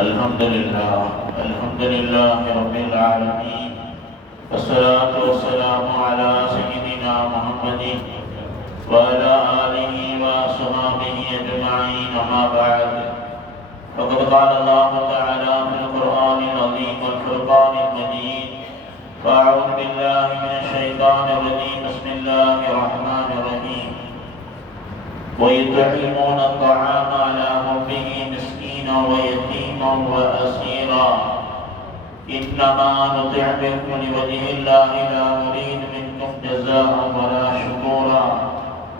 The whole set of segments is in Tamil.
الحمد لله رب العالمين، والصلاة والسلام على سيدنا محمد وعلى آله وصحبه أجمعين، أما بعد. فقد قال الله تعالى في القرآن العظيم والفرقان المجيد: فأعوذ بالله من الشيطان الرجيم، بسم الله الرحمن الرحيم: ويطعمون الطعام على حبه مسكينا ويتيما وأسيرا إنما نطعمكم لوجه الله لا نريد منكم جزاء ولا شكورا.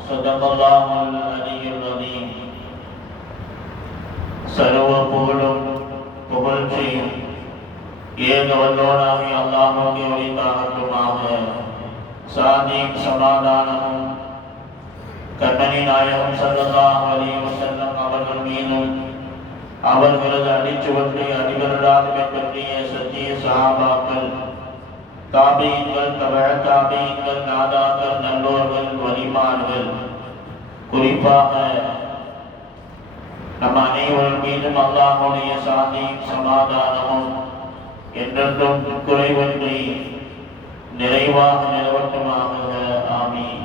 صدق الله العلي العظيم. சர்வ புகழும் புகழ்ச்சியும் ஏக வல்லோனாகிய அல்லாஹ்வுக்கே உரித்தாகட்டுமாக. சாந்தியும் சமாதானமும் கண்மணி நாயகம் ஸல்லல்லாஹு அலைஹி வஸல்லம் அவர்கள் மீதும் அவர்களது அடிச்சுவற்றை அடிவர்களாக பின்பற்றிய சத்திய சஹாபாக்கள், தாபீன்கள், தபஅ தாபீன்கள், நாதாக்கள், நல்லோர்கள், வலிமார்கள், குறிப்பாக நம் அனைவரும் மீதும் அல்லாஹ்வுடைய சாந்தியும் சமாதானமும் என்றென்றும் குறைவின்றி நிறைவாக நிலவட்டுமாக. ஆமீன்.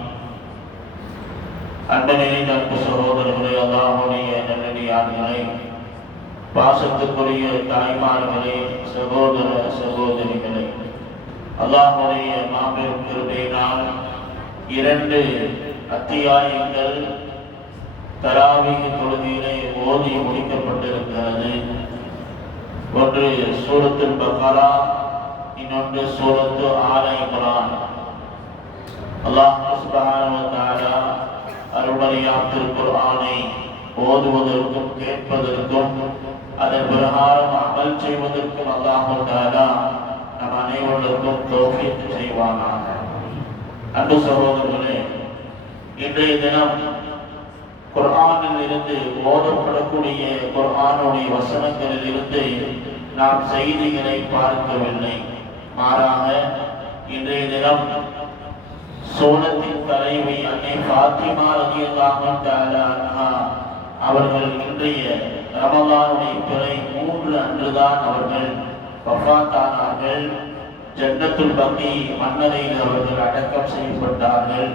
அன்பு நிறைந்த அன்பு சகோதரர்களே, அல்லாஹ்வுடைய நல்லடியார்களே, பாசத்துக்குரிய தாய்மார்களே, சகோதர சகோதரிகளே, அல்லாஹ்வுடைய மாபெரும் கிருபையினால் 2 அத்தியாயங்கள் தராவீஹ் தொழுகையிலே ஓதி முடிக்கப்பட்டிருக்கிறது. ஒன்று சூரத்துல் பக்ரா, இன்னொன்று சூரத்து ஆல இம்ரான். அல்லாஹ் சுப்ஹானஹு வ தஆலா அருள்மறையாம் திருக்குர்ஆனை ஓதுவதற்கும் கேட்பதற்கும் அதன் பிரகாரம் அமல் செய்வதற்கும் அல்லாஹ் தஆலா நம் அனைவருக்கும் தௌஃபீக் செய்வானாக. அன்பு சகோதரர்களே, இன்றைய தினம் குர்ஆனில் இருந்து ஓதப்படக்கூடிய குர்ஆனுடைய வசனங்களில் இருந்து நாம் செய்திகளை பார்க்கவில்லை. மாறாக இன்றைய தினம் சூரத்தின் தலைவி அன்னை ஃபாத்திமா ரலியல்லாஹு தஆலா அன்ஹா அவர்கள் இன்றைய ரமலானுடைய பிறை 3 அன்றுதான் அவர்கள் வஃபாத்தானார்கள். ஜன்னத்துல் பக்கீ மன்னரையில் அவர்கள் அடக்கம் செய்யப்பட்டார்கள்.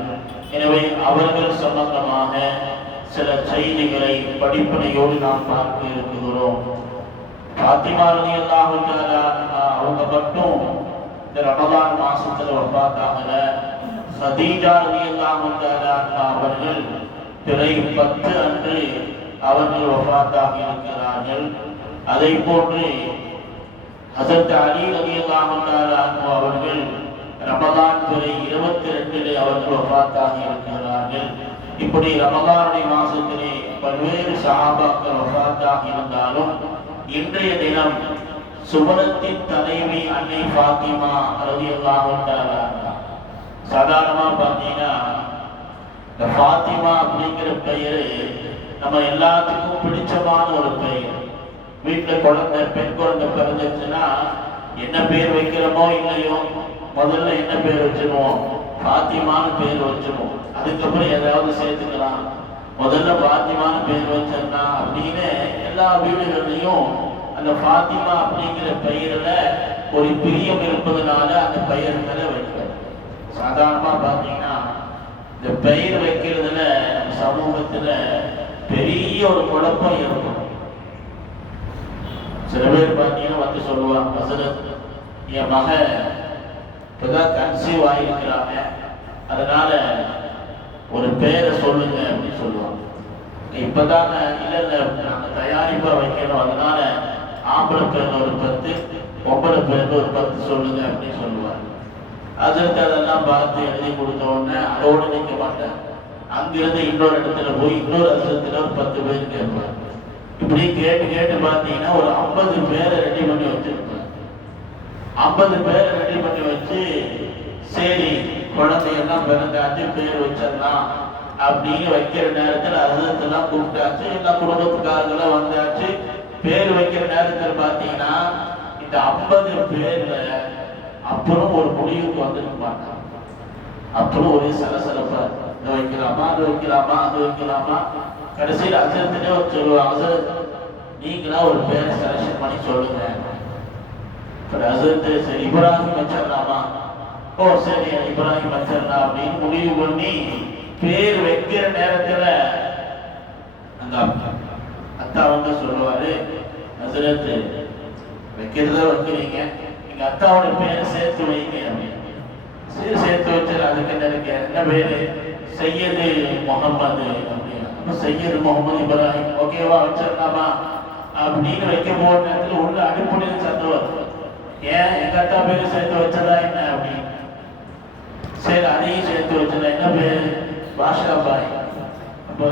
எனவே அவர்கள் சம்பந்தமாக சில செய்திகளை படிப்பனையோடு நாம் பார்க்க இருக்கிறோம். ஃபாத்திமா ரலியல்லாஹு தஆலா அன்ஹா அவங்க மட்டும் இந்த ரமலான் மாசத்துல வஃபாத்தாகல. ஹதீஜா ரலியல்லாஹு தஆலா அன்ஹா அவர்கள் பிறை 10 அன்று அவர்கள் வஃபாத்தாகி இருக்கிறார்கள். அதை போன்று ஹஸரத் அலி ரலியல்லாஹு தஆலா அன்ஹு அவர்கள் ரமலான் பிறை 22 அவர்கள் வஃபாத்தாகி இருக்கிறார்கள். இப்படி ரமலானுடைய மாசத்திலே பல்வேறு சஹாபாக்கள் வஃபாத்தாகி இருந்தாலும் இன்றைய தினம் சுவனத்தின் தலைவி அன்னை ஃபாத்திமா ரலியல்லாஹு தஆலா அன்ஹா. சாதாரணமா பார்த்தீங்கன்னா இந்த ஃபாத்திமா அப்படிங்கிற பெயரு நம்ம எல்லாத்துக்கும் பிடிச்சமான ஒரு பெயர். வீட்டில் பெண் குழந்தை பிறந்துச்சுன்னா என்ன பேர் வைக்கிறோமோ இல்லையோ, முதல்ல என்ன பேர் வச்சிருவோம்? ஃபாத்திமான்னு பேர் வச்சிருவோம். அதுக்கப்புறம் ஏதாவது சேர்த்துக்கலாம். முதல்ல ஃபாத்திமான பேர் வச்சிருந்தா அப்படின்னு எல்லா வீடுகள்லையும் அந்த ஃபாத்திமா அப்படிங்கிற பெயர்ல ஒரு பிரியம் இருப்பதனால அந்த பெயர் மேல வைக்கிறது. சாதாரணமா பார்த்தீங்கன்னா இந்த பெயர் வைக்கிறதுல சமூகத்துல பெரிய ஒரு குழப்பம் இருக்கும். சில பேர் பார்த்தீங்கன்னா வந்து சொல்லுவாங்க, ஹஸரத் என் மக இப்பதான் கன்சீவ் ஆகியிருக்கிறாங்க, அதனால ஒரு பேரை சொல்லுங்க அப்படின்னு சொல்லுவாங்க. இப்பதாங்க இல்ல நாங்க தயாரிப்பா வைக்கணும், அதனால ஆம்பளை பேர் ஒரு 10, பொம்பளை பேர் ஒரு 10 சொல்லுங்க அப்படின்னு சொல்லுவாங்க. அதற்கு அதெல்லாம் பார்த்து எழுதி கொடுத்த உடனே அதோடு நிற்க மாட்டேன். அங்கிருந்து இன்னொரு இடத்துல போய் இன்னொரு அசத்துல ஒரு 10 பேர் கேட்பாங்க. இப்படி கேட்டு கேட்டு பார்த்தீங்கன்னா ஒரு 50 பேரை ரெடி பண்ணி வச்சிருப்பாங்க. 50 பேரை ரெடி பண்ணி வச்சு சரி குழந்தையெல்லாம் பிறந்தாச்சு பேர் வச்சிடலாம் அப்படின்னு வைக்கிற நேரத்தில் அசத்தெல்லாம் கூப்பிட்டாச்சு. எல்லா குடும்பத்துக்காரங்களும் வந்தாச்சு. பேர் வைக்கிற நேரத்தில் பார்த்தீங்கன்னா இந்த 50 பேர்ல அப்புறம் ஒரு முடிவுக்கு வந்துருப்பாங்க. அப்புறம் ஒரே சலசலப்பா, இதை வைக்கலாமா, அது வைக்கலாமா, அது வைக்கலாமா. கடைசியில் அசரத்திலே சொல்லுவாங்க, நீங்களா ஒரு பேரை செலக்ஷன் பண்ணி சொல்லுங்க. ஹசரத் சரி இப்ராஹிம் வச்சிடலாமா? ஓ சரி இப்ராஹிம் வச்சிடலாம் அப்படின்னு முடிவு பண்ணி பேர் வைக்கிற நேரத்துல அந்த அத்தா வந்து சொல்லுவாரு, ஹசரத் வைக்கிறதா வைக்கிறீங்க, எங்க அத்தாவோட பேரை சேர்த்து வைங்க அப்படின்னு. சரி சேர்த்து வச்சு அதுக்கு என்ன பேரு? சையது முகமது அப்படின்னு. சையது முகமது இப்ராஹிம் ஓகேவா வச்சிடலாமா அப்படின்னு வைக்க போற நேரத்தில் உள்ள அடிப்படையில் சத்தம் வரும். ஏன் எங்க அத்தா பேரு சேர்த்து வச்சதா என்ன அப்படின்னு. சரி அதையும் சேர்த்து வச்சதா என்ன பேரு? பாஷா பாய். அப்ப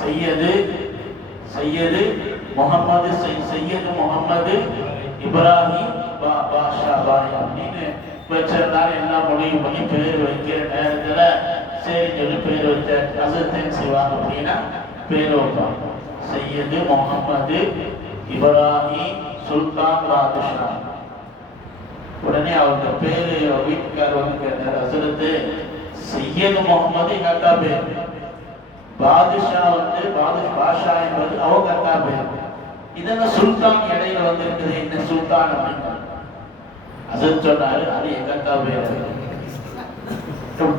சையது முகமது சையது முகமது இப்ராஹிம் பாஷா பாய் அப்படின்னு வச்சிருந்தாரு. எல்லாம் முடிவு பண்ணி பேர் வைக்கிற நேரத்துல சரி சொல்லி பேர் வச்ச அசத்தேன் செய்வாங்க அப்படின்னா பேர் வைப்பாங்க. சையது முகமது இப்ராஹிம் சுல்தான் பாதுஷா. உடனே அவங்க பேரு வீட்டுக்காரர் வந்து கேட்டார், அசரத்து சையது முகமது எங்க அக்கா பேர், பாதுஷா வந்து பாஷா என்பது அவங்க அக்கா பேர், இதெல்லாம் சுல்தான் இடையில வந்து இருக்குது, என்ன சுல்தான் அப்படின்னு அசத் சொன்னாரு, அது எங்க அக்கா பேர்.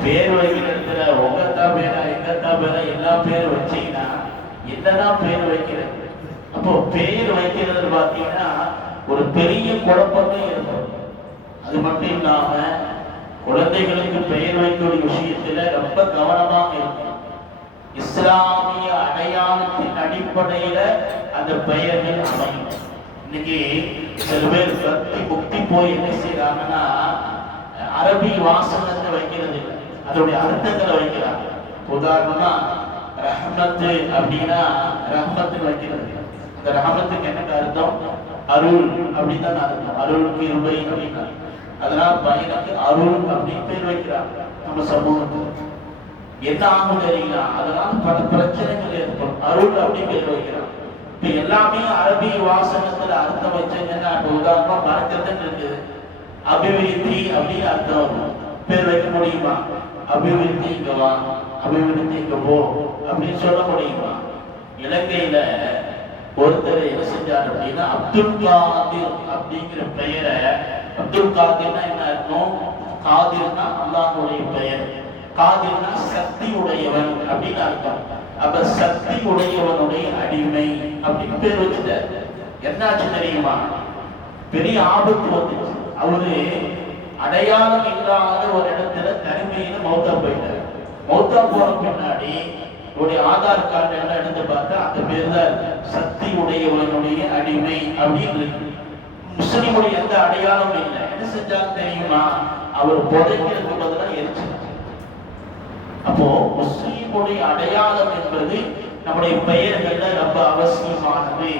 பேர் வைக்கிற இடத்துல உங்க அக்கா பேரா எங்க அக்கா பேரா எல்லா பேரும் வச்சீங்கன்னா என்னதான் பேர் வைக்கிறது? அப்போ பேர் வைக்கிறது பார்த்தீங்கன்னா ஒரு பெரிய குழப்பமே இருக்கும். அது மட்டும் இல்லாம குழந்தைகளுக்கு பெயர் வைக்கக்கூடிய விஷயத்துல ரொம்ப கவனமாக இருக்கும். இஸ்லாமிய அடையாளத்தின் அடிப்படையில அந்த பெயர்கள் அமையும். இன்னைக்கு சில பேர் பக்தி முக்தி போய் என்ன செய்யறாங்கன்னா அரபி வாசகத்தை வைக்கிறது இல்லை, அதோடைய அர்த்தங்களை வைக்கிறாங்க. உதாரணமா ரஹ்மத்து அப்படின்னா ரஹ்மத்து வைக்கிறது. அந்த ரஹமத்துக்கு என்ன அர்த்தம்? அருள் அப்படின்னு தான் அர்த்தம். அருளுக்கு இருபை அப்படின்னா அதனால பையனுக்கு அருள் அப்படின்னு பேர் வைக்கிறாங்க. நம்ம சமூகத்துக்கு என்ன ஆகும் தெரியுங்களா? அதனால பல பிரச்சனைகள் ஏற்படும். அருள் அப்படின்னு பேர் வைக்கிறாங்க. இப்ப எல்லாமே அரபி வாசகத்துல அர்த்தம் வச்சுங்கன்னா உதாரணமா மறக்கிறதுன்னு இருக்குது, அபிவிருத்தி அப்படின்னு அர்த்தம் வரும். பேர் வைக்க முடியுமா? அபிவிருத்தி இங்க வா, அபிவிருத்தி இங்க போ அப்படின்னு சொல்ல முடியுமா? இலங்கையில ஒருத்தர் என்ன செஞ்சார் அப்படின்னா அப்துல் காதிர் அப்படிங்கிற பெயரை, அப்துல் காதிர்னா என்ன அர்த்தம்? காதிர்னா அல்லாஹ்வுடைய பெயர், காதிர்னா சக்தி உடையவன் அப்படின்னு அர்த்தம். அப்ப சக்தி உடையவனுடைய அடிமை அப்படின்னு பேர் வச்சுட்டார். என்னாச்சு தெரியுமா? பெரிய ஆபத்து வந்துச்சு. அவரு அடையாளம் இல்லாத ஒரு இடத்துல தனிமையில மௌத்தா போயிட்டார். மௌத்தா போற பின்னாடி உடைய ஆதார் கார்டு எல்லாம் எடுத்து பார்த்தா அந்த பேர் தான் சக்தி உடையவனுடைய அடிமை அப்படின்னு இருக்கு. முஸ்லிமுடைய எந்த அடையாளமும் இல்லை. என்ன செஞ்சாலும் தெரியுமா? அவர் புதைக்கிறதுக்கு பதிலாக எரிச்சு. அப்போ முஸ்லிமுடைய அடையாளம் என்பது நம்முடைய பெயர்கள்ல ரொம்ப அவசியமானது.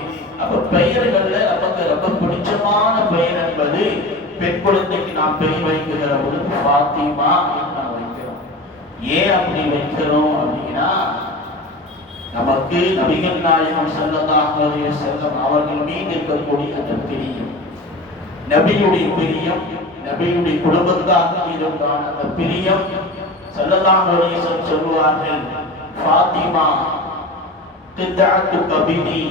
அப்ப பெயர்கள்ல நமக்கு ரொம்ப பிடிச்சமான பெயர் என்பது பெண் குழந்தைக்கு நாம் பெயர் வைக்கிற பொழுது ஃபாத்திமா என்று வைக்கிறோம். ஏன் அப்படி வைக்கிறோம் அப்படின்னா நமக்கு நபிகள் நாயகம் ஸல்லல்லாஹு அலைஹி வஸல்லம் அவர்கள் மீது இருக்கக்கூடிய அந்த பிரியம், நபியுடைய பிரியம், நபியுடைய குடும்பத்தார் மீது அந்த பிரியம். ஸல்லல்லாஹு அலைஹி வஸல்லம் சொல்வார்கள், ஃபாத்திமா கிதாத்து கபினி,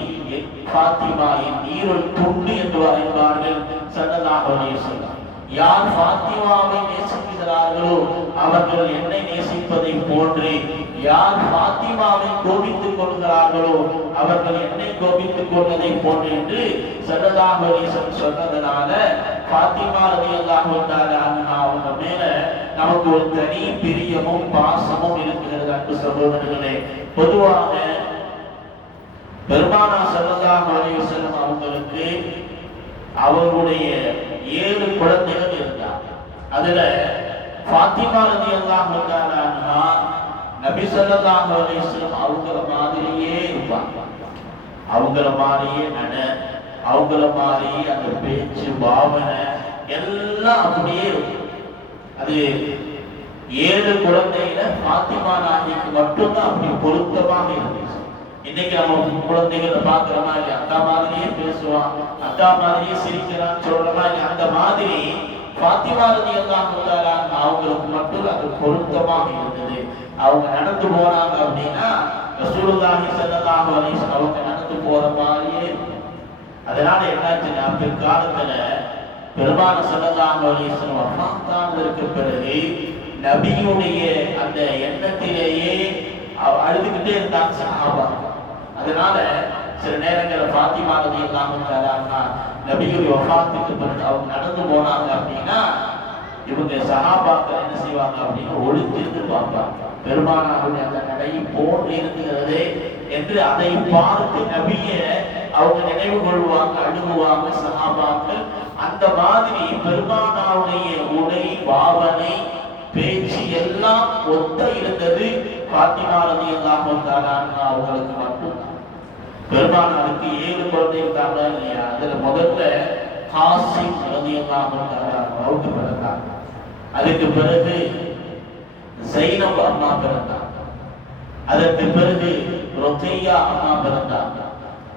ஃபாத்திமா என் ஈரல் துண்டு என்று வரைவார்கள் ஸல்லல்லாஹு அலைஹி வஸல்லம். யார் ஃபாத்திமாவை நேசிக்கிறார்களோ அவர்கள் என்னை நேசிப்பதை போன்று, யார் ஃபாத்திமாவை கோபித்துக் கொள்கிறார்களோ அவர்கள் என்னை கோபித்துக் கொள்வதை போன்று என்று ஸல்லல்லாஹு அலைஹி வஸல்லம் சொன்னதனால ஃபாத்திமா ரலியல்லாஹு தஆலா அன்ஹா அவங்க மேல நமக்கு ஒரு தனி பிரியமும் பாசமும் இருக்கிறது. அன்பு சகோதரர்களே, பொதுவாக பெருமானார் ஸல்லல்லாஹு அலைஹி வஸல்லம் அவங்களுக்கு அவருடைய 7 குழந்தைகள் இருந்தாங்க. அதுல ஃபாத்திமா ரலியல்லாஹு தஆலா அன்ஹா நபி ஸல்லல்லாஹு அலைஹி வஸல்லம் அவங்கள மாதிரியே இருப்பாங்க. அவங்கள மாதிரியே நட, அவங்கள மாதிரியே அந்த பேச்சு பாவனை எல்லாம் அப்படியே இருக்கும். அது 7 குழந்தையில ஃபாத்திமா நாயகிக்கு மட்டும்தான் அப்படி பொருத்தமாக இருந்துச்சு. இன்னைக்கு நம்ம குழந்தைகளை பார்க்கிறோமா இல்லையா? அக்கா மாதிரியே பேசுவான், அக்கா மாதிரியே சிரிக்கிறான்னு சொல்றோமா இல்லையா? அந்த மாதிரி ஃபாத்திமா ரலியல்லாஹு தஆலா அவங்களுக்கு மட்டும் அது பொருத்தமாக இருந்தது. அவங்க நடந்து போனாங்க அப்படின்னா ரசூலுல்லாஹி ஸல்லல்லாஹு அலைஹி வஸல்லம் அவங்க நடந்து போற மாதிரியே அதனால என்னாச்சுன்னா பிற்காலத்துல பெருமான ஸல்லல்லாஹு அலைஹி வஸல்லம் வஃபாத்தானதற்கு பிறகு நபியுடைய அந்த எண்ணத்திலேயே அழுதுகிட்டே இருந்தாங்க சஹாபா. அதனால சில நேரங்களில் ஃபாத்திமா ரலியல்லாஹு தஆலா நபியுடைய வஃபாத்துக்கு பிறகு அவங்க நடந்து போனாங்க அப்படின்னா இவங்க சஹாபாக்கள் என்ன செய்வாங்க அப்படின்னு ஒளிஞ்சிருந்து பார்ப்பாங்க. பெருமானாருடைய அந்த நடை போன்று இருக்கிறது என்று அதை பார்த்து நபியை அவங்க நினைவு கொள்வாங்க, அழுகுவாங்க சஹாபாக்கள். அந்த மாதிரி பெருமானாருடைய உடை, பாவனை, பேச்சு எல்லாம் ஒத்த இருந்தது ஃபாத்திமா ரலியல்லாஹு தஆலா அவங்களுக்கு மட்டும்தான். பெருமானாருக்கு 7 குழந்தை இருந்தாங்க இல்லையா? அதுல முதல்ல காசிம் ரலியல்லாஹு தஆலா அவங்க பிறந்தாங்க. அதுக்கு பிறகு ஸைனப் அம்மா பிறந்தாங்க. அதற்கு பிறகு ருக்கையா அம்மா பிறந்தாங்க.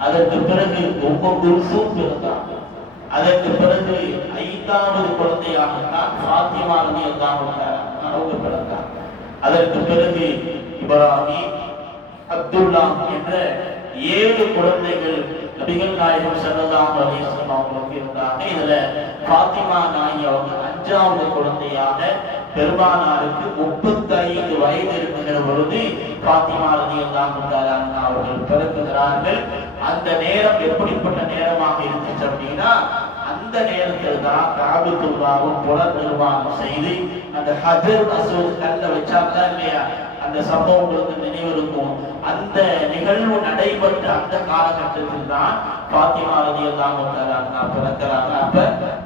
அதற்கு பிறகு உம்மு குல்சூம் பிறந்தாங்க. அதற்கு பிறகு 5வது குழந்தையாக தான் ஃபாத்திமா ரலியல்லாஹு தஆலா அவங்க பிறந்தாங்க. அதற்கு பிறகு இப்ராஹிம், அப்துல்லா என்ற 7 குழந்தைகள் நபிகள் நாயகம் ஸல்லல்லாஹு அலைஹி வஸல்லம் அவங்களுக்கு இருந்தாங்க. இதுல ஃபாத்திமா நாயகி அவங்க 5வது குழந்தையாக பெருமானாருக்கு 35 வயது இருக்கிற பொழுது ஃபாத்திமா ரலியல்லாஹு தஆலா அவர்கள் பிறக்கிறார்கள். அந்த நேரம் எப்படிப்பட்ட நேரமாக இருந்துச்சு அப்படின்னா, அந்த நேரத்தில் தான் காபத்துல்லாவும் புனர் நிர்மாணம் செய்து அந்த ஹஜர் அஸ்வத் கல்ல வச்சாங்களா இல்லையா? அந்த சம்பவம் உங்களுக்கு நினைவு இருக்கும். அந்த நிகழ்வு நடைபெற்ற அந்த காலகட்டத்தில் தான் ஃபாத்திமா ரலியல்லாஹு தஆலா பிறக்கிறாங்க. அப்ப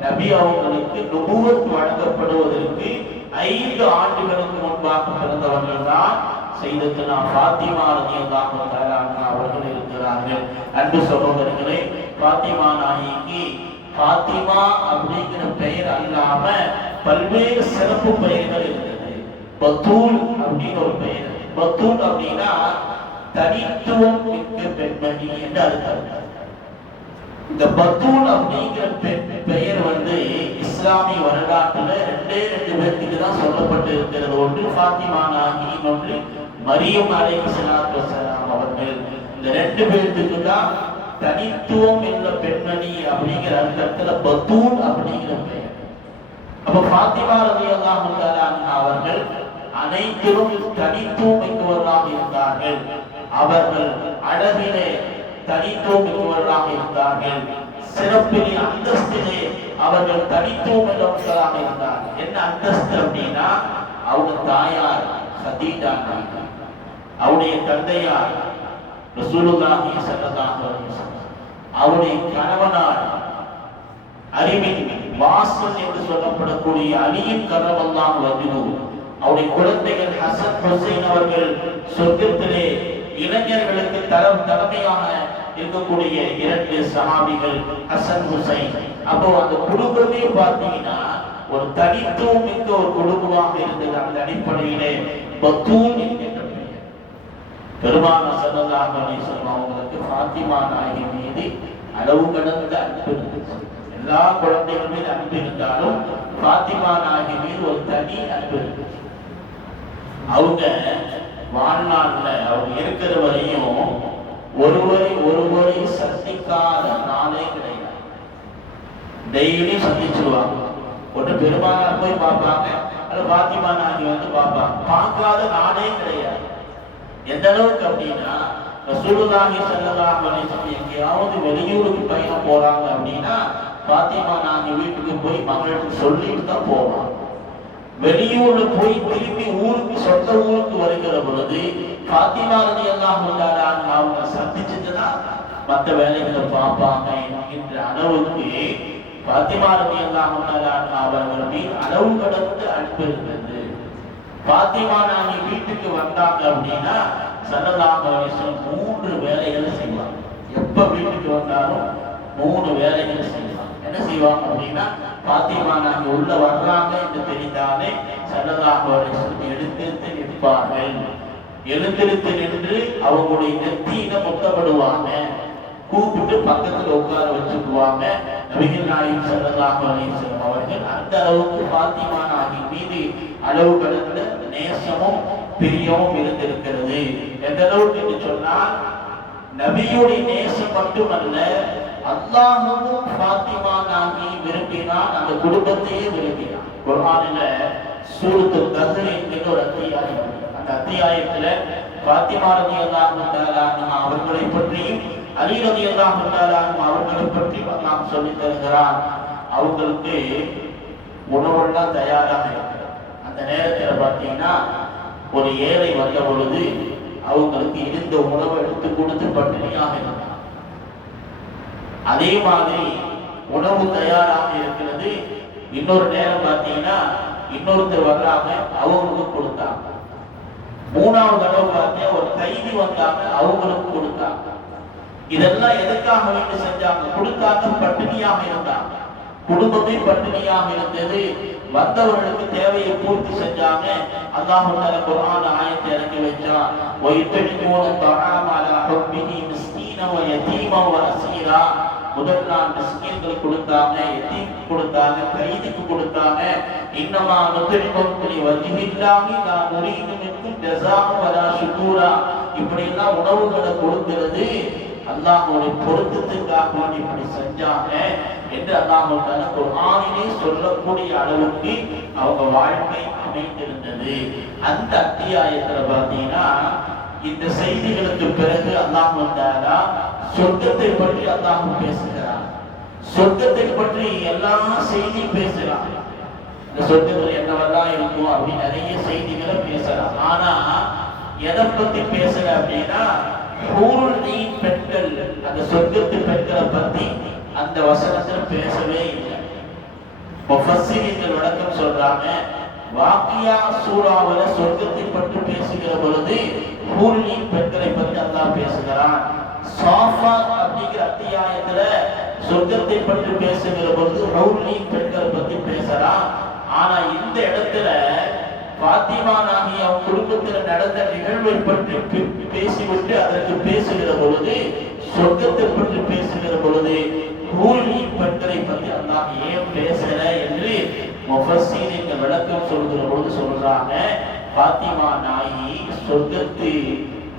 நபி அவங்களுக்கு நுபுவத் வழங்கப்படுவதற்கு 5 ஆண்டுகளுக்கு முன்பாக பிறந்தவர்கள் தான் சையதத்துனா ஃபாத்திமா ரலியல்லாஹு தஆலா அவர்கள் இருக்கிறார்கள். அன்பு சகோதரர்களே, ஃபாத்திமா நாயகிக்கு ஃபாத்திமா அப்படிங்கிற பெயர் அல்லாம பல்வேறு சிறப்பு பெயர்கள் இருந்தது. பத்தூல் அப்படின்னு ஒரு பெயர். பத்தூல் அப்படின்னா தனித்துவம் மிக்க பெண்மணி என்று அர்த்தம். இந்த பத்தூல் அப்படிங்கிற பெயர் இஸ்லாமிய வரலாற்றுல 2 பேருக்கு தான் சொல்லப்பட்டு இருக்கிறது. ஒன்று ஃபாத்திமா நாயகி, இன்னொன்று மரியம் அலைஹிஸ்ஸலாத்து வஸ்ஸலாம் அவர்கள். இந்த 2 பேருக்கு தான் தனித்துவம் என்ற பெண்மணி அப்படிங்கிற அர்த்தத்துல பத்தூல் அப்படிங்கிற பெயர். அப்ப ஃபாத்திமா ரலியல்லாஹு தஆலா அவர்கள் அனைத்திலும் தனித்துவம் மிக்கவர்களாக இருந்தார்கள். அவர்கள் அழகிலே தனித்துவம் மிக்கவர்களாக இருந்தார்கள். சிறப்பிலே, அந்தஸ்திலே அவர்கள் தனித்துவம் மிக்கவர்களாக இருந்தார்கள். என்ன அந்தஸ்து அப்படின்னா, அவங்க தாயார் ஹதீஜா நாயகி, அவருடைய தந்தையார் ரசூலுல்லாஹி ஸல்லல்லாஹு அலைஹி வஸல்லம், அவருடைய கணவனார் அறிவின் வாசல் என்று சொல்லப்படக்கூடிய அலியின் கரமல்லாஹு வஜ்ஹு, அவருடைய குழந்தைகள் ஹசன் ஹுசைன் அவர்கள் சொர்க்கத்திலே இளைஞர்களுக்கு தலைமையாக இருக்கக்கூடிய 2 சஹாபிகள் ஹசன் ஹுசைன். அப்போ அந்த குடும்பமே பார்த்தீங்கன்னா ஒரு தனித்துவம் மிக்க ஒரு குடும்பமாக இருந்தது. அந்த அடிப்படையிலே பத்தூல் என்கின்ற பெயர். பெருமானார் ஸல்லல்லாஹு அலைஹி வஸல்லம் அவங்களுக்கு ஃபாத்திமா நாயகி மீது அளவு கடந்த அன்பு இருந்துச்சு. எல்லா குழந்தைகள் மீது அன்பு இருந்தாலும் ஃபாத்திமா நாயகி மீது ஒரு தனி அன்பு இருந்துச்சு. அவங்க வாழ்நாள்ல அவங்க இருக்கிற வரையும் ஒருவரை சந்திக்காத நாளே கிடையாது. டெய்லி சந்திச்சிருவாங்க. ஒன்று பெருமானார் போய் பார்ப்பாங்க, அல்லது ஃபாத்திமா நாயகி பார்ப்பாங்க. பார்க்காத நாளே கிடையாது. எந்த அளவுக்கு அப்படின்னா, ரசூலுல்லாஹி ஸல்லல்லாஹு அலைஹி வஸல்லம் எங்கேயாவது வெளியூருக்கு பயணம் போறாங்க அப்படின்னா ஃபாத்திமா நாயகி வீட்டுக்கு போய் மகளுக்கு சொல்லிட்டு தான் போவாங்க. வெளியூர்ல போய் திரும்பி ஊருக்கு, சொந்த ஊருக்கு வருகிற பொழுது ஃபாத்திமா ரலியல்லாஹு தஆலா அவங்க சந்திச்சுட்டுனா மற்ற வேலைகளை பார்ப்பாங்க என்கின்ற அளவுக்கு ஃபாத்திமா ரலியல்லாஹு தஆலா அவர்கள் மீது அளவு கடந்த அன்பு இருந்தது. ஃபாத்திமா நாயகி வீட்டுக்கு வந்தாங்க அப்படின்னா ஸல்லல்லாஹு அலைஹி வஸல்லம் 3 வேலைகளை செய்வாங்க. எப்ப வீட்டுக்கு வந்தாலும் 3 வேலைகளை செய்வாங்க. என்ன செய்வாங்க அப்படின்னா, ஃபாத்திமா நாயகி உள்ள வர்றாங்க என்று தெரிந்தாலே ஸல்லல்லாஹு அலைஹி வஸல்லம் எழுந்திருத்து நிற்பார்கள். எழுந்திருத்து நின்று அவங்களுடைய நெத்தியில முத்தமிடுவாங்க. கூப்பிட்டு பக்கத்துல உட்கார வச்சுக்குவாங்க. நபிகள் நாயகம் ஸல்லல்லாஹு அலைஹி வஸல்லம் அவர்கள் அந்த அளவுக்கு ஃபாத்திமா நாயகி மீது அளவு கடந்த நேசமும் பிரியமும் இருந்திருக்கிறது. எந்த அளவுக்கு என்று சொன்னால், நபியுடைய நேசம் மட்டுமல்ல, அல்லாஹ்வும் ஃபாத்திமா நாகி விரும்பினான், அந்த குடும்பத்தையே விரும்பினான். குர்ஆனில சூரத்துல் கஹ்ர் என்கிற ஒரு அத்தியாயம், அந்த அத்தியாயத்துல ஃபாத்திமா ரலியல்லாஹு தஆலா அன்ஹா அவர்களை பற்றியும் அலி ரலியல்லாஹு தஆலா அன்ஹு அவர்களை பற்றியும் அல்லாஹ் சொல்லி தருகிறான். அவங்களுக்கு உணவெல்லாம் தயாராக இருக்கிறது. அந்த நேரத்தில் பார்த்தீங்கன்னா ஒரு ஏழை வந்த பொழுது அவங்களுக்கு இருந்த உணவை எடுத்து கொடுத்து பட்டினியாக இருந்தாங்க. அதே மாதிரி உணவு தயாராக இருக்கிறது. இன்னொரு நேரம் பார்த்தீங்கன்னா இன்னொருத்தர் வர்றாங்க, அவங்களுக்கு கொடுத்தாங்க. மூணாவது தடவை பார்த்தா ஒரு கைதி வந்தாங்க, அவங்களுக்கு கொடுத்தாங்க. இதெல்லாம் எதற்காக வேண்டி செஞ்சாங்க? கொடுத்தாங்க, பட்டினியாக இருந்தாங்க, குடும்பமே பட்டினியாக இருந்தது. வந்தவர்களுக்கு தேவையை பூர்த்தி செஞ்சாங்க. அல்லாஹ் தஆலா குர்ஆன் ஆயத்தை இறக்கி வச்சான், வயுத்இமூன தஆம அலா ஹுப்பிஹி மிஸ்கீனா வ யதீமா வ அஸீரா. முதல் நாள் மிஸ்கீன்களுக்கு கொடுத்தாங்க, யதீமுக்கு கொடுத்தாங்க, கைதிக்கு கொடுத்தாங்க. இன்னமா நுத்இமுக்கும் லிவஜ்ஹில்லாஹி லா நுரீது மின்கும் ஜஸாஅ வலா ஷுகூரா. இப்படி எல்லாம் உணவுகளை கொடுக்கிறது அல்லாஹ்வுடைய பொருத்தத்துக்காக இப்படி செஞ்சாங்க என்று அல்லாஹ் தஆலா குர்ஆனிலே சொல்லக்கூடிய அளவுக்கு அவங்க வாழ்க்கை அமைந்திருந்தது. அந்த அத்தியாயத்துல பார்த்தீங்கன்னா இந்த செய்திகளுக்கு பிறகு அல்லாஹ் தஆலா சொர்க்கத்தை பற்றி அல்லாஹ் பேசுகிறார். சொர்க்கத்தை பற்றி எல்லா செய்தி பேசுகிறார். இந்த சொர்க்கத்தில் என்னவெல்லாம் இருக்கும் அப்படி நிறைய செய்திகளை பேசலாம். ஆனா எதை பத்தி பேசல அப்படின்னா ஹூருல் ஈன் பெண்கள், அந்த சொர்க்கத்து பெண்களை பத்தி அந்த வசனத்தில் பேசவே இல்லை. முஃபஸ்ஸிரீன்கள் விளக்கம் சொல்றாங்க, வாக்கியா சூராவுல சொர்க்கத்தை பற்றி பேசுகிற பொழுது ஹூருல் ஈன் பெண்களை பற்றி அல்லாஹ் பேசுகிறான். சாஃபாத் அப்படிங்கிற அத்தியாயத்துல சொர்க்கத்தை பற்றி பேசுகிற பொழுது ஹூருல் ஈன் பெண்களை பற்றி பேசுறான். ஆனா இந்த இடத்துல ஃபாத்திமா நாகி அவங்க குடும்பத்தில் நடந்த நிகழ்வை பற்றி பேசிவிட்டு அதற்கு பேசுகிற பொழுது, சொர்க்கத்தை பற்றி பேசுகிற பொழுது ஹூருல் ஈன் பெண்களை பற்றி அல்லாஹ் ஏன் பேசல என்று முஃபஸ்ஸிரீன்கள் விளக்கம் சொல்கிற பொழுது சொல்றாங்க, ஃபாத்திமா நாகி சொர்க்கத்து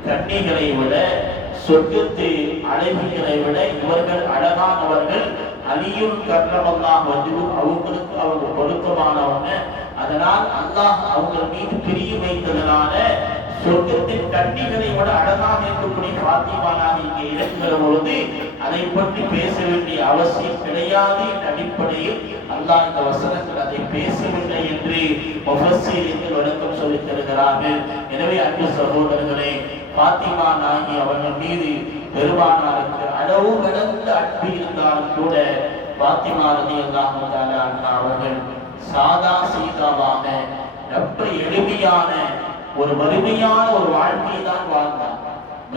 கன்னிகளை விட, சொர்க்கத்து அழகிகளை விட இவர்கள் அழகானவர்கள். அலியுல் கர்ரமல்லாஹு வஜ்ஹு, அவங்களுக்கு அவங்க பொருத்தமானவங்க. அதனால் அல்லாஹ் அவங்க மீது பிரிய வைத்ததனால சொர்க்கத்தின் கன்னிகளை விட அழகாக இருக்கக்கூடிய ஃபாத்திமா நாகி இங்கே இருக்கிற பொழுது அதை பற்றி பேச வேண்டிய அவசியம் கிடையாது என்ற அடிப்படையில் அல்லாஹ் இந்த வசனத்தில் அதை பேசவில்லை என்று முஃபஸ்ஸிரீன்கள் விளக்கம் சொல்லித் தருகிறார்கள். எனவே அன்பு சகோதரர்களே, ஃபாத்திமா நாகி அவர்கள் மீது பெருமானாருக்கு அளவு கடந்த அன்பு இருந்தாலும் கூட ஃபாத்திமா ரலியல்லாஹு தஆலா அன்ஹா அவர்கள் சாதா சீதாவாக ரொம்ப எளிமையான ஒரு வறுமையான ஒரு வாழ்க்கையை தான் வாழ்ந்தாங்க.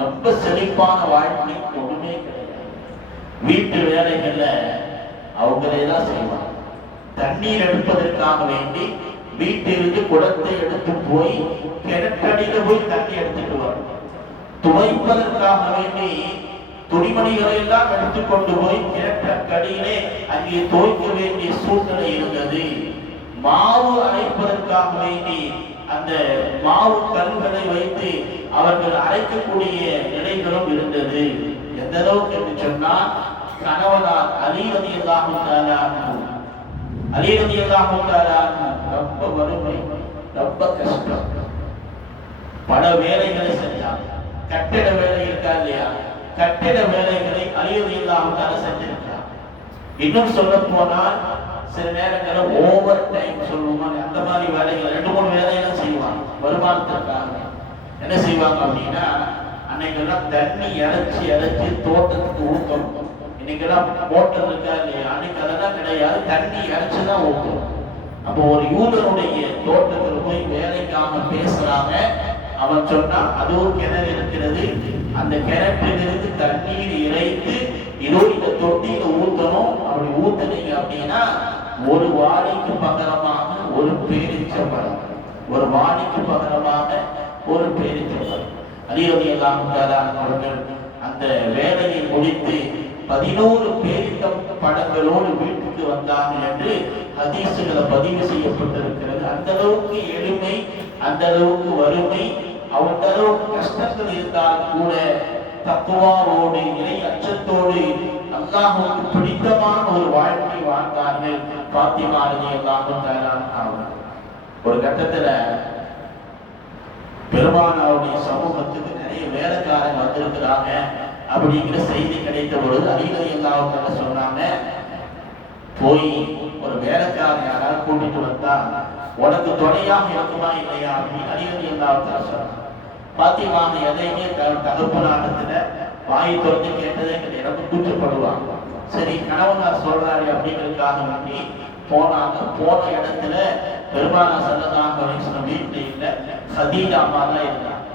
ரொம்ப செழிப்பான வாழ்க்கை ஒன்றுமே கிடையாது. வீட்டு வேலைகள்ல அவங்களே தான் செய்வாங்க. தண்ணீர் எடுப்பதற்காக வேண்டி வீட்டிலிருந்து குடத்தை எடுத்து போய் கிணற்றடியில போய் தண்ணி எடுத்துட்டு வரும். துவைப்பதற்காக வேண்டி துணிமணிகளை எல்லாம் எடுத்துக்கொண்டு போய் கிணற்றடியிலே அங்கே துவைக்க வேண்டிய சூழ்நிலை இருந்தது. மாவு அரைப்பதற்காக வேண்டி அந்த மாவு கல்களை வைத்து அவர்கள் அரைக்கக்கூடிய நிலைகளும் இருந்தது. எந்த அளவுக்கு என்று சொன்னால், கணவனார் அலி ரலியல்லாஹு தஆலா அன்ஹு, அலி ரலியல்லாஹு தஆலா அன்ஹு ரொம்ப வறுமை, ரொம்ப கஷ்டம், பல வேலைகளை செஞ்சாங்க. கட்டிட வேலை இருக்கா இல்லையா, கட்டிட வேலைகளை அலி ரலியல்லாஹு தஆலா செஞ்சிருக்கிறார். இன்னும் சொல்ல போனால் சில நேரங்களில் ஓவர் டைம் சொல்லுவாங்க, அந்த மாதிரி வேலைகள் 2-3 வேலையெல்லாம் செய்வாங்க வருமானத்திற்காக. என்ன செய்வாங்க அப்படின்னா, அன்னைக்கெல்லாம் தண்ணி இறைச்சி தோட்டத்துக்கு ஊற்றணும். இன்னைக்கெல்லாம் மோட்டர் இருக்கா இல்லையா, அன்னைக்கு அதெல்லாம் கிடையாது, தண்ணி இறைச்சி தான் ஊற்றணும். அப்போ ஒரு யூதனுடைய தோட்டத்தில் போய் வேலைக்காக பேசுறாங்க. அவன் சொன்னா அதுவும் கிணறு இருக்கிறது, அந்த கிணற்றிலிருந்து தண்ணீர் இறைத்து இதோ இந்த தொட்டியில ஊற்றணும். அப்படி ஊத்துனீங்க அப்படின்னா ஒரு வாழைக்கு பகரமாக ஒரு பேரிச்சம்பழம், ஒரு வாழைக்கு பகரமாக ஒரு பேரிச்சம்பழம். அலி ரலியல்லாஹு தஆலா அவர்கள் அந்த வேலையை முடித்து 11 பேரிச்சம்பழங்களோடு வீட்டுக்கு வந்தார்கள் என்று ஹதீசுகளை பதிவு செய்யப்பட்டிருக்கிறது. அந்த அளவுக்கு எளிமை, அந்த அளவுக்கு வறுமை, அந்த அளவுக்கு கஷ்டங்கள் இருந்தால் கூட தக்வாவோடு இறை அச்சத்தோடு அல்லாஹ்வுக்கு பிடித்தமான ஒரு வாழ்க்கை வாழ்ந்தார்கள் பாத்திமா ரலியல்லாஹு தஆலா அன்ஹா. ஒரு கட்டத்துல பெருமானாருடைய சமூகத்துக்கு நிறைய வேலைக்காரங்க வந்திருக்கிறாங்க அப்படிங்கிற செய்தி கிடைத்த பொழுது அலி ரலியல்லாஹு தஆலா சொன்னாங்க, போய் ஒரு வேலைக்காரன் யாராவது கூட்டிட்டு வந்தா உனக்கு துணையாக இருக்குமா இல்லையா அப்படின்னு அலி ரலியல்லாஹு தஆலா சொன்னாங்க. பாத்திமா எதையுமே தகப்பனானத்துல வாய் திறந்து கேட்டதே கிடையாது, கூச்சப்படுவாங்க. சரி கணவனார் சொல்றாரு அப்படிங்கிறதுக்காக வேண்டி போனாங்க. போன இடத்துல பெருமானார் ஸல்லல்லாஹு அலைஹி வஸல்லம் வீட்டுல இல்ல, கதீஜா அம்மா தான் இருந்தாங்க.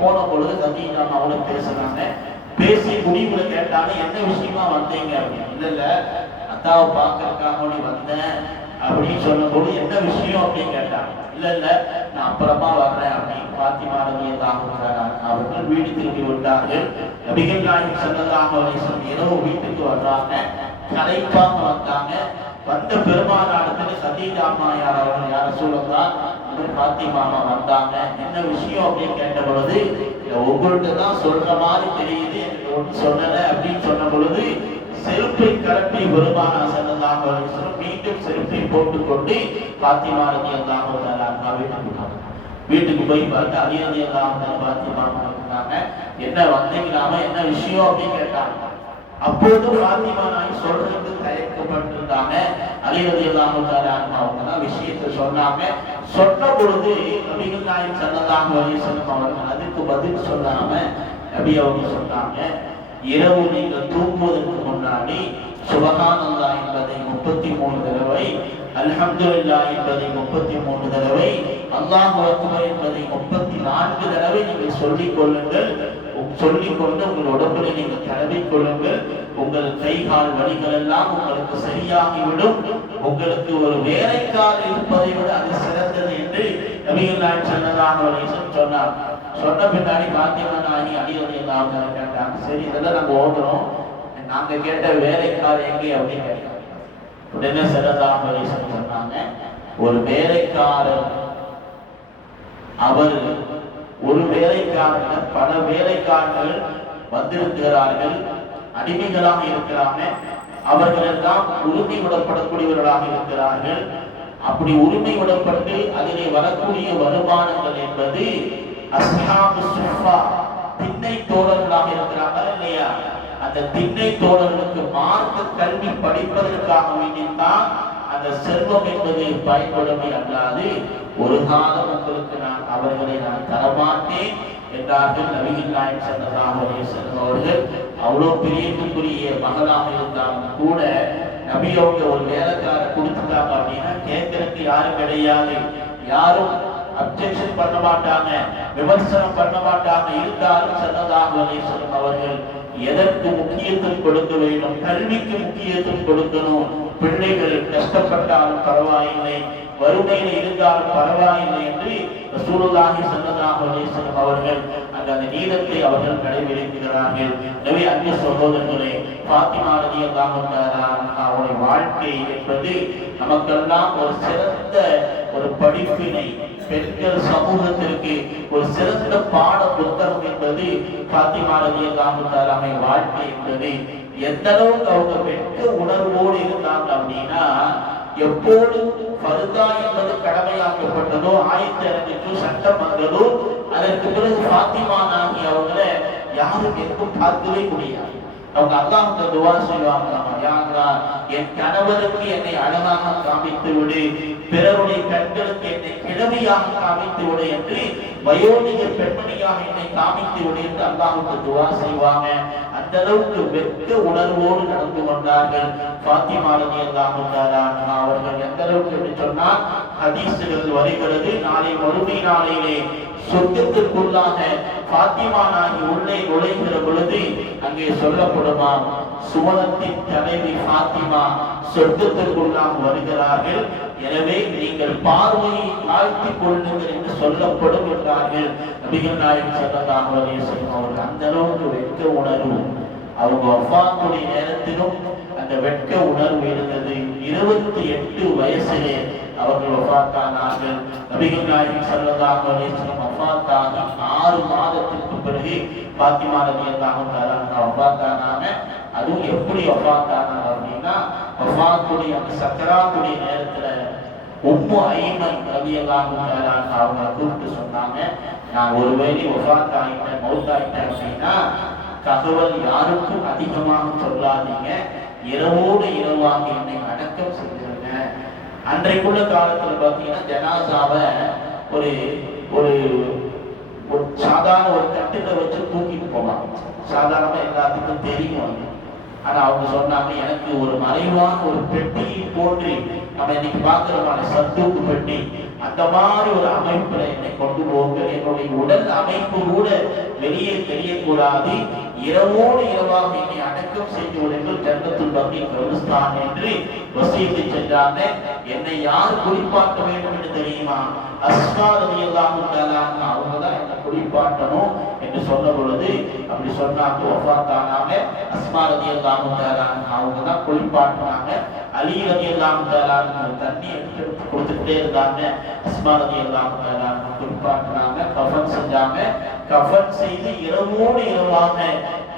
போன பொழுது கதீஜா அம்மாவோட பேசுறாங்க. பேசி முடிவுல கேட்டாங்க, என்ன விஷயமா வந்தீங்க அப்படின்னு. இல்ல இல்ல அத்தாவை பார்க்கறதுக்காக வந்தேன் அப்படின்னு சொன்னபோது என்ன விஷயம் அப்படின்னு கேட்டாங்க. இல்ல இல்ல நான் அப்புறமா வர்றேன் அப்படின்னு பாத்திமா ரலியல்லாஹு தஆலா அவர்கள் வீடு திரும்பி விட்டார்கள். நபிகள் நாயகம் ஸல்லல்லாஹு அலைஹி வஸல்லம் இரவு வீட்டுக்கு வர்றாங்க. களைப்பாக வந்தாங்க. வந்த பெருமானாருக்கு கதீஜா அம்மா யார சொல்லலாம் பாத்திமா வந்தாங்க, என்ன விஷயம் அப்படின்னு கேட்ட பொழுது, உங்கள்கிட்ட தான் சொல்ற மாதிரி தெரியுது, எனக்கு ஒன்றும் சொல்லல அப்படின்னு சொன்ன பொழுது செருப்பை கலப்பி பெருமானார் ஸல்லல்லாஹு அலைஹி வஸல்லம் மீண்டும் செருப்பை போட்டுக்கொண்டு பாத்திமா ரலியல்லாஹு தஆலா வீட்டுக்கு போய் பார்த்து அலி ரலியல்லாஹு தஆலா பாத்திமா சொன்னாங்க, என்ன வந்தீங்களாமா, என்ன விஷயம் அப்படின்னு கேட்டாங்க. அப்போது பாத்திமா நாய் சொல்றதுக்கு தயக்கப்பட்டிருந்தாங்க. அலி ரலியல்லாஹு தஆலா அவங்க விஷயத்தை சொன்னாங்க. சொன்ன பொழுது நபிகள் நாயகம் ஸல்லல்லாஹு அலைஹி வஸல்லம் அவர்கள் அதுக்கு பதில் சொல்லாம நபி அவங்க சொன்னாங்க, இரவு நீங்கள் தூங்குவதற்கு முன்னாடி சுபஹானல்லாஹ் என்பதை 33 தடவை, அல்ஹம்துலில்லாஹ் என்பதை 33 தடவை, அல்லாஹு அக்பர் என்பதை 34 தடவை நீங்கள் சொல்லிக் கொள்ளுங்கள். சொல்லிக்கொண்டு உங்கள் உடம்புல நீங்கள் தடவிக் கொள்ளுங்கள். உங்கள் கை கால் வலிகள் எல்லாம் உங்களுக்கு சரியாகிவிடும். உங்களுக்கு ஒரு வேலைக்காரர் இருப்பதை விட அது சிறந்தது என்று நபிகள் நாயகம் ஸல்லல்லாஹு அலைஹி வஸல்லம் சொன்னார். சொன்ன பின்னாடி பாத்திமா நாயகி அலி ரலியல்லாஹு தஆலா கேட்டாங்க, சரி இதெல்லாம் நாங்க ஓதுறோம், நாங்க கேட்ட வேலைக்காரர் எங்கே அப்படின்னு கேட்டாங்க. உடனே ஸல்லல்லாஹு அலைஹி வஸல்லம் சொன்னாங்க, ஒரு வேலைக்காரர் அவர் ஒரு வேலைக்காரர்கள் பல வேலைக்காரர்கள் வந்திருக்கிறார்கள், அடிமைகளாக இருக்கிறாங்க, அவர்கள் எல்லாம் உரிமை விடப்படக்கூடியவர்களாக இருக்கிறார்கள். அப்படி உரிமை விடப்பட்டு அதிலே வரக்கூடிய வருமானங்கள் என்பது அஸ்ஹாபு சுஃபா திண்ணை தோழர்களாக இருக்கிறார்கள் இல்லையா, அந்த திண்ணை தோழர்களுக்கு மார்க்க கல்வி படிப்பதற்காக வேண்டித்தான் அந்த செல்வம் என்பது பயன்படுமே, அல்லாது ஒரு காலம் உங்களுக்கு அவர்களை நான் தரமாட்டேன் என்றார்கள் நபிகள் நாயகம் ஸல்லல்லாஹு அலைஹி வஸல்லம் அவர்கள். அவ்வளவு பிரியத்துக்குரிய மகளாக இருந்தாலும் கூட நபி அவங்க ஒரு வேலைக்கார கொடுத்துட்டாங்க அப்படின்னா கேட்கறதுக்கு யாரும் கிடையாது, யாரும் அப்ஜெக்ஷன் பண்ண மாட்டாங்க, விமர்சனம் பண்ண மாட்டாங்க. இருந்தாலும் ஸல்லல்லாஹு அலைஹி வஸல்லம் அவர்கள் எதற்கு முக்கியத்துவம் கொடுக்க வேண்டும், கல்விக்கு முக்கியத்துவம் கொடுக்கணும். பிள்ளைகள் கஷ்டப்பட்டாலும் பரவாயில்லை, வறுமையில் இருந்தாலும் பரவாயில்லை என்று ரசூலுல்லாஹி ஸல்லல்லாஹு அலைஹி வஸல்லம் அவர்கள் அந்த நீதத்தை அவர்கள் கடைபிடிக்கிறார்கள். எனவே அன்பு சகோதரர்களே, பாத்திமா ரலியல்லாஹு தஆலா அவருடைய வாழ்க்கை என்பது நமக்கெல்லாம் ஒரு சிறந்த ஒரு படிப்பினை, பெண்கள் சமூகத்திற்கு ஒரு சிறந்த பாட புத்தகம் என்பது பாத்திமா ரலியல்லாஹு தஆலா வாழ்க்கை என்பது. எந்த அளவுக்கு அவங்க வெட்க உணர்வோடு இருந்தாங்க அப்படின்னா, எப்போது ஃபர்தா என்பது கடமையாக்கப்பட்டதோ, ஆயத்து இறங்கிச்சோ, சட்டம் வந்ததோ, அதற்கு பிறகு பாத்திமா நாயகி அவங்களை யாரும் எதுவும் பார்க்கவே முடியாது. அவங்க அல்லாஹ்வுக்கு துஆ செய்வாங்க, யா அல்லாஹ் என் கணவருக்கு என்னை அழகாக காமித்து விடு, பிறருடைய கண்களுக்கு என்னை கிழவியாக காமித்து விடு என்று, வயோதிக பெண்மணியாக என்னை காமித்து விடு என்று அல்லாஹ்வுக்கு துஆ செய்வாங்க. அந்த அளவுக்கு வெட்க உணர்வோடு நடந்து கொண்டார்கள் பாத்திமா ரலியல்லாஹு தஆலா அவர்கள். எந்த அளவுக்கு என்று சொன்னால் ஹதீஸ்கள் வருகிறது, நாளை மறுமை நாளிலே சொர்க்கத்திற்குள்ளாக பாத்திமா நாயகி உள்ளே நுழைகிற பொழுது அங்கே சொல்லப்படுமாம், சுவனத்தின் தலைவி பாத்திமா சொர்க்கத்திற்குள்ளாக வருகிறார்கள், எனவே நீங்கள் பார்வையை தாழ்த்திக் கொள்ளுங்கள் என்று சொல்லப்படும் என்றார்கள் நபிகள் நாயகம் ஸல்லல்லாஹு அலைஹி வஸல்லம் அவர்கள். அந்த அளவுக்கு வெட்க உணர்வு அவங்க வஃபாத்துடைய நேரத்திலும் அந்த வெட்க உணர்வு இருந்தது. 28 வயசிலே அவர்கள் வஃபாத்தானார்கள். நபிகள் நாயகம் ஸல்லல்லாஹு அலைஹி வஸல்லம் வஃபாத்தான 6 மாதத்திற்கு பிறகு பாத்திமா ரலியல்லாஹு தஆலா வஃபாத்தானாங்க. அதுவும் எப்படி வஃபாத்தானாங்க அப்படின்னா, வஃபாத்துடைய அந்த சக்கராத்துடைய நேரத்துல உம்மு ஐமன் ரலியல்லாஹு தஆலா அவங்க கூப்பிட்டு சொன்னாங்க, நான் ஒருவேளை வஃபாத் ஆயிட்டேன், மௌத் ஆயிட்டேன் அப்படின்னா தகவல் யாருக்கும் அதிகமாக சொல்லாதீங்க, இரவோடு இரவாக என்னை அடக்கம் செஞ்சிருங்க. அன்றைக்குள்ள காலத்துல பாத்தீங்கன்னா ஜனாசாவை ஒரு ஒரு சாதாரண ஒரு கட்டில வச்சு தூக்கிட்டு போவாங்க. சாதாரணமா எல்லாத்துக்கும் தெரியும். ஆனா அவங்க சொன்னாங்க, எனக்கு ஒரு மறைவான ஒரு பெட்டியை போன்று நம்ம இன்னைக்கு பார்க்கிறோமான சத்தூக்கு பெட்டி, அந்த மாதிரி ஒரு அமைப்புல என்னை கொண்டு போங்க, என்னுடைய உடல் அமைப்பு கூட வெளியே தெரியக்கூடாது, இரவோடு இரவாக என்னை அடக்கம் செய்து விடுங்கள், ஜன்னத்துல் பக்கீ கபிரிஸ்தான் என்று வசியத்தை சென்றாங்க. என்னை யார் குளிப்பாட்ட வேண்டும் என்று தெரியுமா? அஸ்மா ரலியல்லாஹு தஆலா அவங்க தான் என்னை குளிப்பாட்டணும் என்று சொன்ன பொழுது அப்படி சொன்னாங்க. வஃபாத்தானாங்க. அஸ்மா ரலியல்லாஹு தஆலா அவங்க தான் குளிப்பாட்டினாங்க. அலி ரலியல்லாஹு தஆலா தண்ணி எடுத்து கொடுத்துட்டே இருந்தாங்க. அஸ்மா ரலியல்லாஹு தஆலா குளிப்பாட்டினாங்க, கஃன் செஞ்சாங்க. கஃன் செய்து இரவோடு இரவாக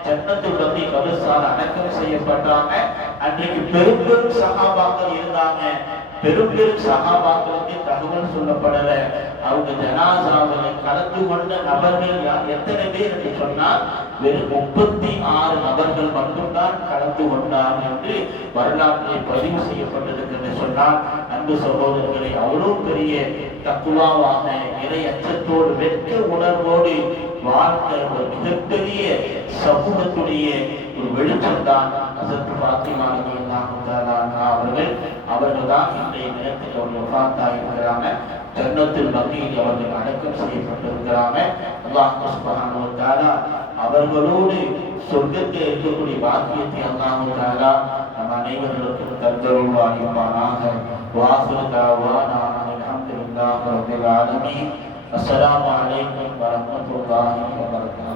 ஜன்னத்துல் பக்கீ கபிரிஸ்தான் அடக்கம் செய்யப்பட்டாங்க. அன்றைக்கு பெரும் பெரும் சஹாபாக்கள் இருந்தாங்க. பெரும் பெரும் சஹாபாக்களுக்கு தகவல் சொல்லப்படல. அவங்க ஜனாசாவை கலந்து கொண்ட நபர்கள் எத்தனை பேர் என்று சொன்னால் வெறும் 36 நபர்கள் மட்டும்தான் கலந்து கொண்டார் என்று வரலாற்றிலே பதிவு செய்யப்பட்டிருக்கிறது சொன்னால், அன்பு சகோதரர்களை, அவ்வளவு பெரிய தக்குவாவாக இறை அச்சத்தோடு வெட்க உணர்வோடு வாழ்ந்த ஒரு மிகப்பெரிய சமூகத்துடைய ஒரு வெளிச்சம்தான் ஹஸரத் ஃபாத்திமா ரலியல்லாஹு தஆலா அவர்கள் தான் இன்றைய நேரத்தில் அவர்கள் வஃபாத்தாயிருக்கிறாங்க. ஜன்னத்துல் பக்கீல் அவர்கள் அடக்கம் செய்யப்பட்டிருக்கிறாங்க. அல்லாஹ் சுப்ஹானஹு வ தஆலா அவர்களோடு சொர்க்கத்தில் இருக்கக்கூடிய பாக்கியத்தை அல்லாஹ் தஆலா நம் அனைவருக்கும் தந்தருள்வானாக. வாஹிரு தஅவானா அல்ஹம்துலில்லாஹி ரப்பில் ஆலமீன். அஸ்ஸலாமு அலைக்கும் வரஹ்மத்துல்லாஹி வ பரகாத்துஹு.